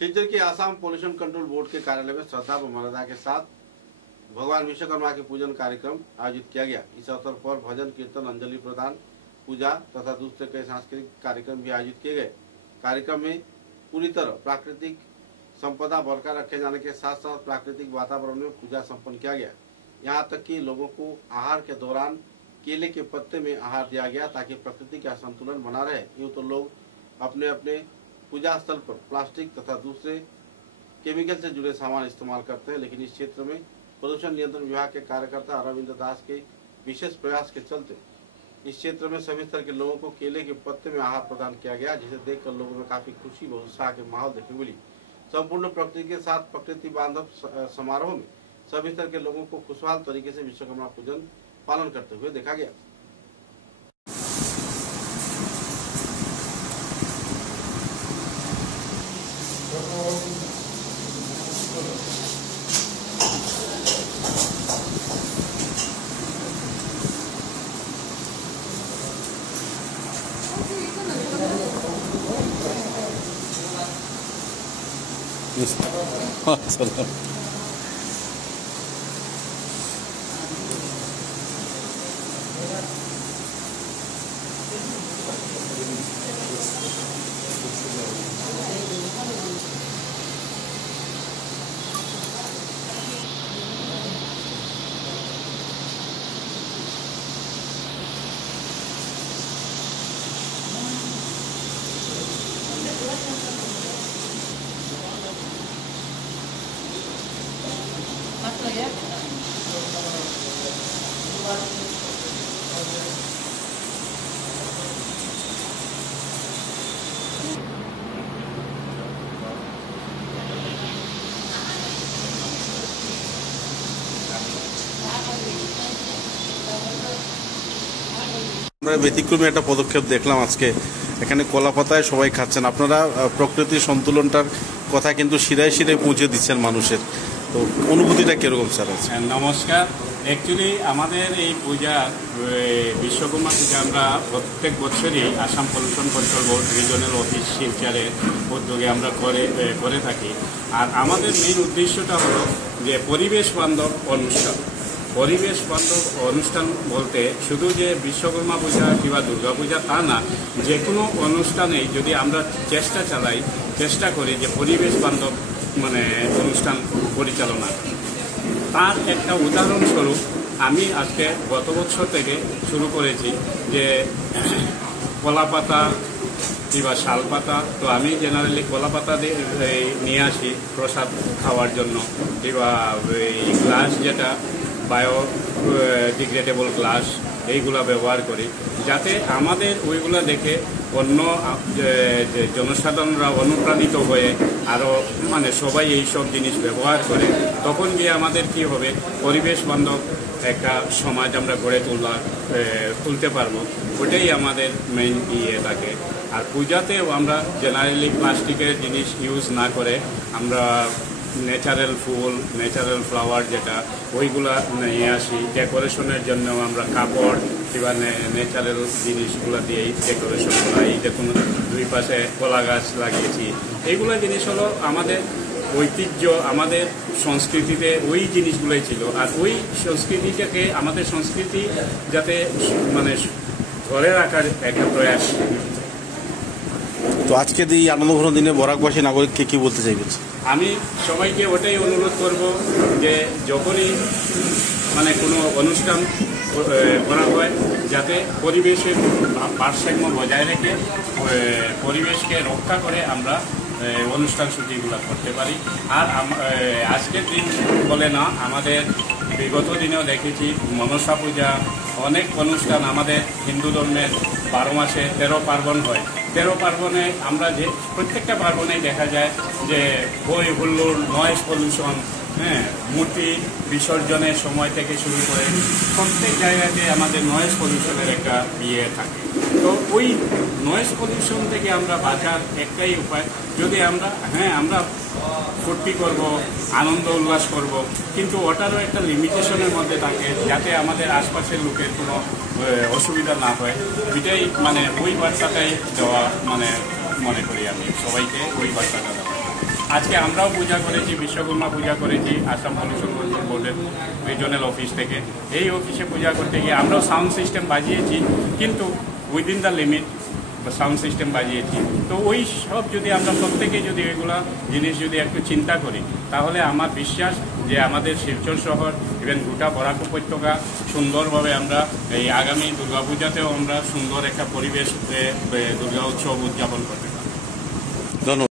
सिलचर के Assam pollution control board के कार्यालय में श्रद्धा व मर्यादा के साथ भगवान विश्वकर्मा के पूजन कार्यक्रम आयोजित किया गया। इस अवसर पर भजन कीर्तन, अंजलि प्रदान, पूजा तथा दूसरे कई सांस्कृतिक कार्यक्रम भी आयोजित किए गए। कार्यक्रम में पूरी तरह प्राकृतिक संपदा बरकरार रखे जाने के साथ साथ प्राकृतिक वातावरण में पूजा संपन्न किया गया। यहाँ तक कि लोगों को आहार के दौरान केले के पत्ते में आहार दिया गया ताकि प्रकृति का संतुलन बना रहे। यूँ तो लोग अपने अपने पूजा स्थल पर प्लास्टिक तथा दूसरे केमिकल से जुड़े सामान इस्तेमाल करते हैं, लेकिन इस क्षेत्र में प्रदूषण नियंत्रण विभाग के कार्यकर्ता अरविंद दास के विशेष प्रयास के चलते इस क्षेत्र में सभी स्तर के लोगों को केले के पत्ते में आहार प्रदान किया गया, जिसे देखकर लोगों में काफी खुशी व उत्साह के माहौल देखने मिली। संपूर्ण प्रकृति के साथ प्रकृति बांधव समारोह में सभी स्तर के लोगों को खुशहाल तरीके से विश्वकर्मा पूजन पालन करते हुए देखा गया। ব্যতিক্রমী একটা পদক্ষেপ দেখলাম আজকে এখানে কলা পাতায় সবাই খাচ্ছেন। আপনারা প্রকৃতির সন্তুলনটার কথা কিন্তু শিরায় শিরায় পৌঁছে দিচ্ছেন মানুষের, তো অনুভূতিটা কিরকম স্যার আছে? নমস্কার। অ্যাকচুয়ালি আমাদের এই পূজা বিশ্বকর্মা পূজা আমরা প্রত্যেক বছরই Assam pollution control board regional office শিলচরের উদ্যোগে আমরা করে থাকি। আর আমাদের মেইন উদ্দেশ্যটা হলো যে পরিবেশ বান্ধব অনুষ্ঠান। পরিবেশ বান্ধব অনুষ্ঠান বলতে শুধু যে বিশ্বকর্মা পূজা কিংবা দুর্গা পূজা তা না, যে কোনো অনুষ্ঠানেই যদি আমরা চেষ্টা করি যে পরিবেশ বান্ধব অনুষ্ঠান পরিচালনা। তার একটা উদাহরণস্বরূপ আমি আজকে গত বছর থেকে শুরু করেছি যে কলা পাতা কিংবা শাল পাতা, তো আমি জেনারেলি কলা পাতা নিয়ে আসি প্রসাদ খাওয়ার জন্য, কিংবা এই গ্লাস যেটা বায়োডিগ্রেডেবল গ্লাস এইগুলা ব্যবহার করি, যাতে আমাদের ওইগুলা দেখে অন্য জনসাধারণরা অনুপ্রাণিত হয়ে আরও সবাই এইসব জিনিস ব্যবহার করে। তখন গিয়ে আমাদের কি হবে, পরিবেশ বান্ধব একটা সমাজ আমরা গড়ে তুলতে পারবো। ওটাই আমাদের মেইন থাকে। আর পূজাতেও আমরা জেনারেলি প্লাস্টিকের জিনিস ইউজ না করে আমরা ন্যাচারাল ফুল, ন্যাচারাল ফ্লাওয়ার যেটা ওইগুলা নিয়ে আসি। ডেকোরেশনের জন্য আমরা কাপড় কিংবা ন্যাচারাল জিনিসগুলো দিয়েই ডেকোরেশন করা। এই দেখুন দুই পাশে কলা গাছ লাগিয়েছি। এইগুলো জিনিস হলো আমাদের ঐতিহ্য, আমাদের সংস্কৃতিতে ওই জিনিসগুলোই ছিল। আর ওই সংস্কৃতিটাকে আমাদের সংস্কৃতি যাতে ধরে রাখার একটা প্রয়াস। তো আজকে এই আনন্দঘন দিনে বরাকবাসী নাগরিককে কি বলতে চাইবেন? আমি সবাইকে ওটাই অনুরোধ করব যে যখনই কোনো অনুষ্ঠান করা হয় যাতে পরিবেশের ভারসাম্য বজায় রেখে পরিবেশকে রক্ষা করে আমরা অনুষ্ঠান সূচিগুলো করতে পারি। আর আজকের দিন বলে না, আমাদের বিগত দিনেও দেখেছি মনসা পূজা, অনেক অনুষ্ঠান আমাদের হিন্দু ধর্মের 12 মাসে 13 পার্বণ হয়। 13 পার্বণে আমরা যে প্রত্যেকটা পার্বণেই দেখা যায় যে হই হুল্লোড়, নয়েজ পলিউশন, মূর্তি বিসর্জনের সময় থেকে শুরু করে প্রত্যেক জায়গাতে আমাদের নয়েজ পলিউশনের একটা থাকে। তো ওই নয়েজ পলিউশন থেকে আমরা বাঁচার একটাই উপায়, যদি আমরা আমরা ফুর্তি করব, আনন্দ উল্লাস করব, কিন্তু ওটারও একটা লিমিটেশনের মধ্যে থাকে, যাতে আমাদের আশপাশের লোকের কোনো অসুবিধা না হয়। এটাই ওই বার্তাটাই দেওয়া মনে করি আমি সবাইকে ওই বার্তাটা দেওয়া। আজকে আমরাও পূজা করেছি, বিশ্বকর্মা পূজা করেছি আসাম পলিউশন কন্ট্রোল বোর্ডের রিজনাল অফিস থেকে। এই অফিসে পূজা করতে গিয়ে আমরাও সাউন্ড সিস্টেম বাজিয়েছি, কিন্তু within the limit sound system বাজিয়েছি। তো ওই সব যদি আমরা প্রত্যেকে যদি এগুলা জিনিস যদি একটু চিন্তা করি, তাহলে আমার বিশ্বাস যে আমাদের শিলচর শহর ইভেন গোটা বরাক উপত্যকা সুন্দরভাবে আমরা এই আগামী দুর্গাপূজাতেও আমরা সুন্দর একটা পরিবেশ দুর্গা উৎসব উদযাপন করতে পারি। ধন্যবাদ।